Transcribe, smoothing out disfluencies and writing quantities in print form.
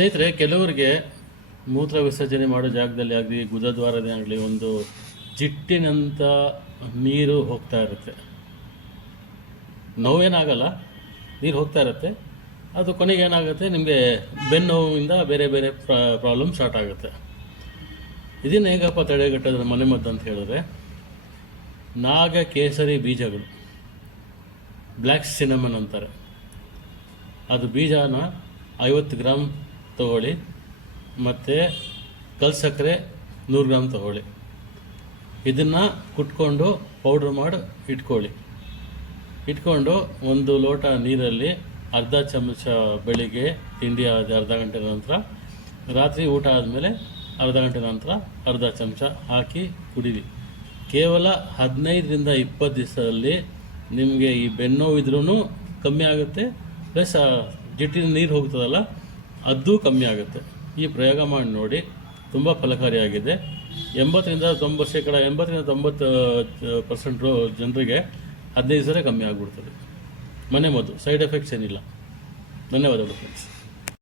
ಸ್ನೇಹಿತರೆ, ಕೆಲವರಿಗೆ ಮೂತ್ರ ವಿಸರ್ಜನೆ ಮಾಡೋ ಜಾಗದಲ್ಲಿ ಆಗಲಿ, ಗುದದ್ವಾರದೇ ಆಗಲಿ, ಒಂದು ಜಿಟ್ಟಿನಂಥ ನೀರು ಹೋಗ್ತಾ ಇರುತ್ತೆ. ನೋವೇನಾಗಲ್ಲ, ನೀರು ಹೋಗ್ತಾ ಇರುತ್ತೆ. ಅದು ಕೊನೆಗೆ ಏನಾಗುತ್ತೆ, ನಿಮಗೆ ಬೆನ್ನು ನೋವಿಂದ ಬೇರೆ ಬೇರೆ ಪ್ರಾಬ್ಲಮ್ ಸ್ಟಾರ್ಟ್ ಆಗುತ್ತೆ. ಇದನ್ನು ಹೇಗಪ್ಪ ತಡೆಗಟ್ಟೋದ್ರ ಮನೆಮದ್ದು ಅಂತ ಹೇಳಿದ್ರೆ, ನಾಗ ಕೇಸರಿ ಬೀಜಗಳು, ಬ್ಲ್ಯಾಕ್ ಸಿನಮನ್ ಅಂತಾರೆ. ಅದು ಬೀಜನ 50 ಗ್ರಾಮ್ ತಗೊಳ್ಳಿ, ಮತ್ತು ಕಲ್ಸಕ್ಕರೆ 100 ಗ್ರಾಮ್ ತಗೊಳ್ಳಿ. ಇದನ್ನು ಕುಟ್ಕೊಂಡು ಪೌಡ್ರ್ ಮಾಡಿ ಇಟ್ಕೊಂಡು 1 ಲೋಟ ನೀರಲ್ಲಿ ಅರ್ಧ ಚಮಚ ಬೆಳಿಗ್ಗೆ ತಿಂಡಿ ಆದ ಅರ್ಧ ಗಂಟೆ ನಂತರ, ರಾತ್ರಿ ಊಟ ಆದಮೇಲೆ ಅರ್ಧ ಗಂಟೆ ನಂತರ ಅರ್ಧ ಚಮಚ ಹಾಕಿ ಕುಡೀರಿ. ಕೇವಲ 15ರಿಂದ 20 ದಿವಸದಲ್ಲಿ ನಿಮಗೆ ಈ ಬೆನ್ನೋವು ಇದ್ರೂ ಕಮ್ಮಿ ಆಗುತ್ತೆ, ಪ್ಲಸ್ ಜಿಟ್ಟಿನ ನೀರು ಹೋಗ್ತದಲ್ಲ ಅದು ಕಮ್ಮಿ ಆಗುತ್ತೆ. ಈ ಪ್ರಯೋಗ ಮಾಡಿ ನೋಡಿ, ತುಂಬ ಫಲಕಾರಿಯಾಗಿದೆ. 80ರಿಂದ 90% ಜನರಿಗೆ 15 ದಿವಸನೇ ಕಮ್ಮಿ ಆಗಿಬಿಡ್ತದೆ. ಮನೆಮದ್ದು, ಸೈಡ್ ಎಫೆಕ್ಟ್ಸ್ ಏನಿಲ್ಲ. ಧನ್ಯವಾದಗಳು ಫ್ರೆಂಡ್ಸ್.